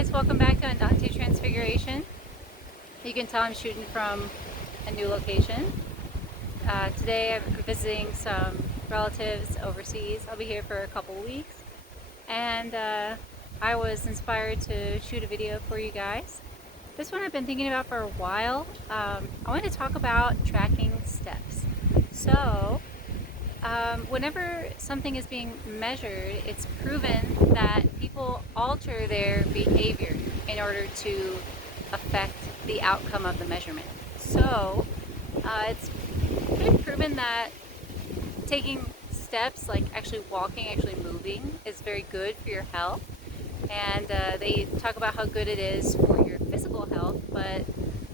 guys, welcome back to Andante Transfiguration. You can tell I'm shooting from a new location. Today I'm visiting some relatives overseas. I'll be here for a couple weeks, and I was inspired to shoot a video for you guys. This one I've been thinking about for a while. I want to talk about tracking steps. So whenever something is being measured, it's proven that people alter their behavior in order to affect the outcome of the measurement. So it's been proven that taking steps, like actually walking, actually moving, is very good for your health. And they talk about how good it is for your physical health, but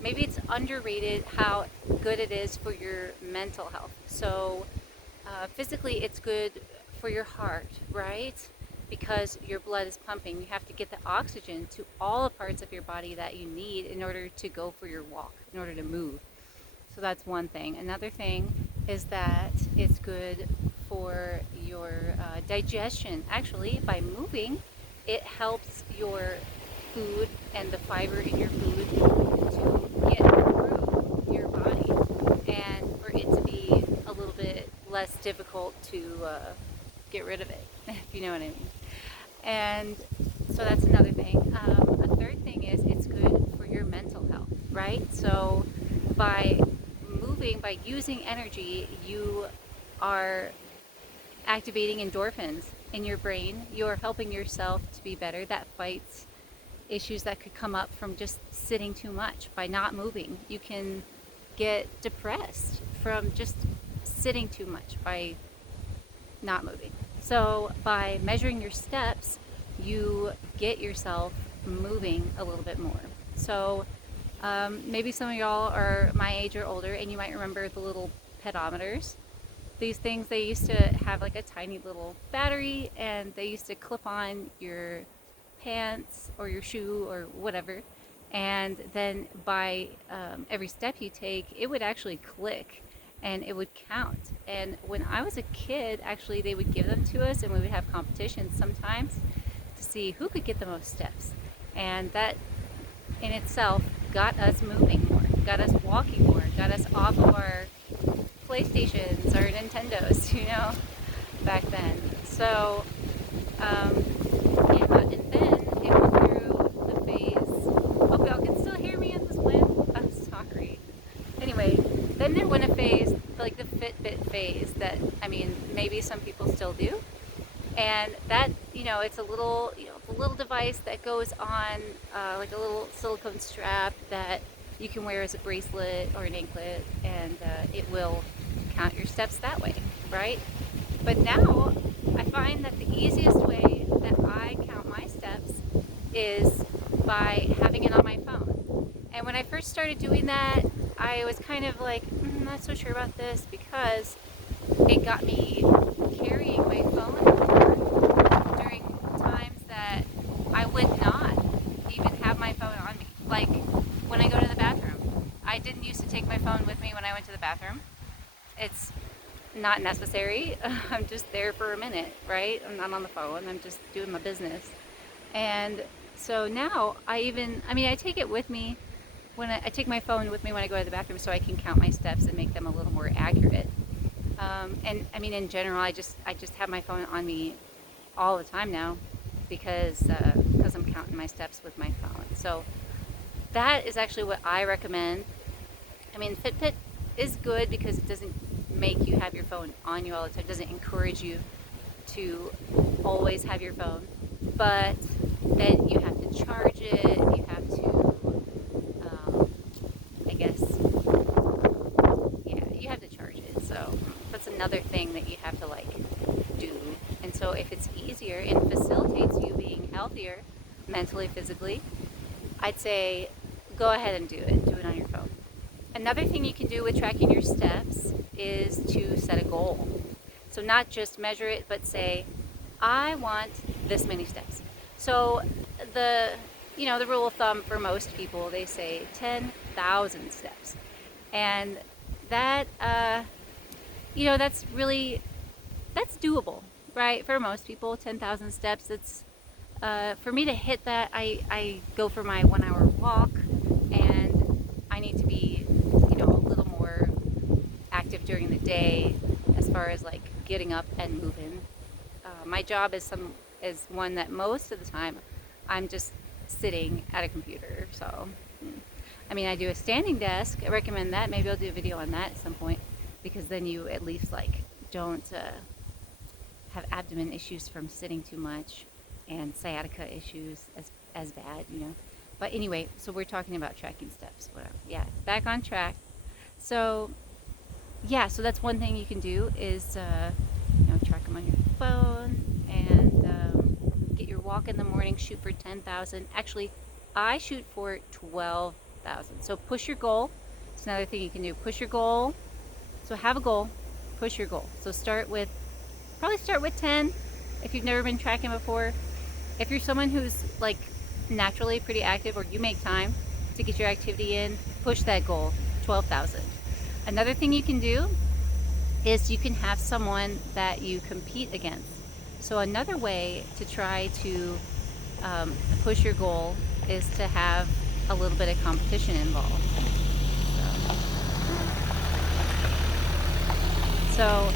maybe it's underrated how good it is for your mental health. So physically, it's good for your heart, right? Because your blood is pumping. You have to get the oxygen to all the parts of your body that you need in order to go for your walk, in order to move. So that's one thing. Another thing is that it's good for your digestion. Actually, by moving, it helps your food and the fiber in your food to get through your body and for it to be a little bit less difficult to get rid of it, if you know what I mean. And so that's another thing. A third thing is it's good for your mental health, right? So by moving, by using energy, you are activating endorphins in your brain. You're helping yourself to be better. That fights issues that could come up from just sitting too much. By not moving, you can get depressed from just sitting too much by not moving. So by measuring your steps, you get yourself moving a little bit more. So maybe some of y'all are my age or older, and you might remember the little pedometers. These things, they used to have like a tiny little battery, and they used to clip on your pants or your shoe or whatever. And then by every step you take, it would actually click and it would count. And when I was a kid, actually, they would give them to us, and we would have competitions sometimes to see who could get the most steps. And that in itself got us moving more, got us walking more, got us off of our PlayStations or Nintendos, back then. So, yeah, and then it went through the phase. Hope y'all can still hear me in this wind. I'm sorry. Anyway, then there went a phase, like the Fitbit phase, that, maybe some people still do. And that, it's a little, a little device that goes on like a little silicone strap that you can wear as a bracelet or an anklet, and it will count your steps that way, right? But now I find that the easiest way that I count my steps is by having it on my phone. And when I first started doing that, I was kind of like, not so sure about this, because it got me carrying my phone during times that I would not even have my phone on me. Like when I go to the bathroom. I didn't used to take my phone with me when I went to the bathroom. It's not necessary. I'm just there for a minute, right? I'm not on the phone. I'm just doing my business. And so now I take it with me when I take my phone with me when I go to the bathroom, so I can count my steps and make them a little more accurate. And in general, I just have my phone on me all the time now because I'm counting my steps with my phone. So that is actually what I recommend. Fitbit is good because it doesn't make you have your phone on you all the time. It doesn't encourage you to always have your phone, but then you have to charge it. You have to, I guess, yeah, you have to charge it. So that's another thing that you have to do. And so if it's easier and facilitates you being healthier mentally, physically, I'd say go ahead and do it. Do it on your phone. Another thing you can do with tracking your steps is to set a goal. So not just measure it, but say, I want this many steps. So the rule of thumb for most people, they say 10,000 steps. And that, that's doable, right? For most people, 10,000 steps, it's For me to hit that, I go for my 1 hour walk, and I need to be, a little more active during the day as far as like getting up and moving. My job is one that most of the time I'm just sitting at a computer. So, I mean, I do a standing desk. I recommend that. Maybe I'll do a video on that at some point, because then you at least like don't have abdomen issues from sitting too much, and sciatica issues as bad. But anyway, so we're talking about tracking steps. Whatever. Yeah, back on track. So yeah, so that's one thing you can do is track them on your phone, and get your walk in the morning. Shoot for 10,000. Actually, I shoot for 12,000. So push your goal. It's another thing you can do. Push your goal. So have a goal. Push your goal. So probably start with 10 if you've never been tracking before. If you're someone who's like naturally pretty active, or you make time to get your activity in, push that goal, 12,000. Another thing you can do is you can have someone that you compete against. So another way to try to push your goal is to have a little bit of competition involved. So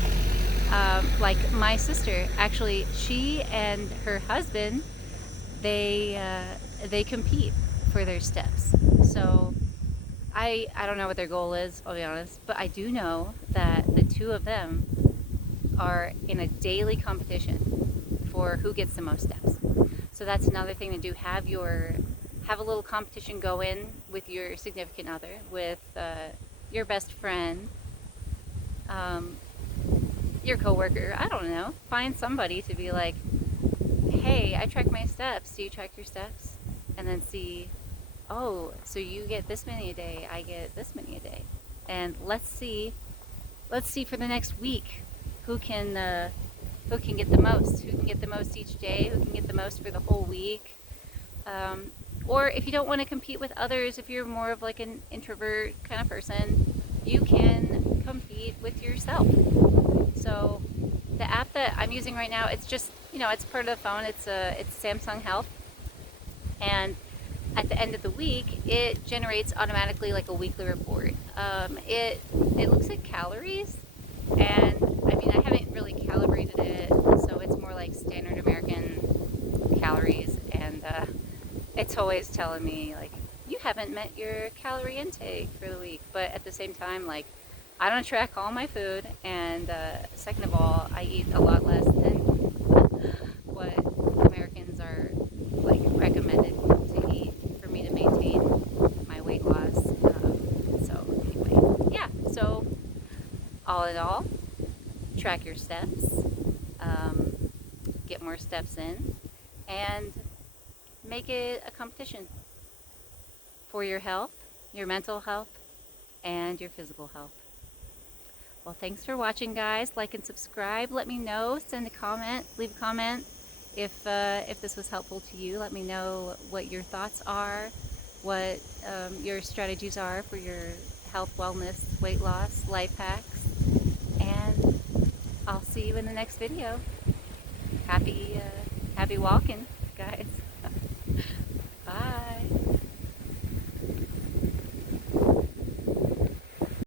like my sister, actually, she and her husband, they compete for their steps. So I don't know what their goal is, I'll be honest, but I do know that the two of them are in a daily competition for who gets the most steps. So that's another thing to do. Have a little competition going with your significant other, with your best friend, your coworker. I don't know. Find somebody to be like, hey, I track my steps. Do you track your steps? And then see, oh, so you get this many a day, I get this many a day, and let's see for the next week who can get the most, each day, who can get the most for the whole week. Or if you don't want to compete with others, if you're more of like an introvert kind of person, you can compete with yourself. So the app that I'm using right now, it's just, it's part of the phone. It's Samsung Health, and at the end of the week, it generates automatically like a weekly report. It looks at calories, and I mean, I haven't really calibrated it, so it's more like standard American calories, and it's always telling me like, you haven't met your calorie intake for the week. But at the same time, like, I don't track all my food, and second of all, I eat a lot less than what Americans are like recommended to eat for me to maintain my weight loss. So anyway, yeah. So all in all, track your steps, get more steps in, and make it a competition for your health, your mental health, and your physical health. Well, thanks for watching, guys. Like and subscribe. Let me know. Send a comment. Leave a comment if this was helpful to you. Let me know what your thoughts are, what your strategies are for your health, wellness, weight loss, life hacks. And I'll see you in the next video. Happy walking, guys.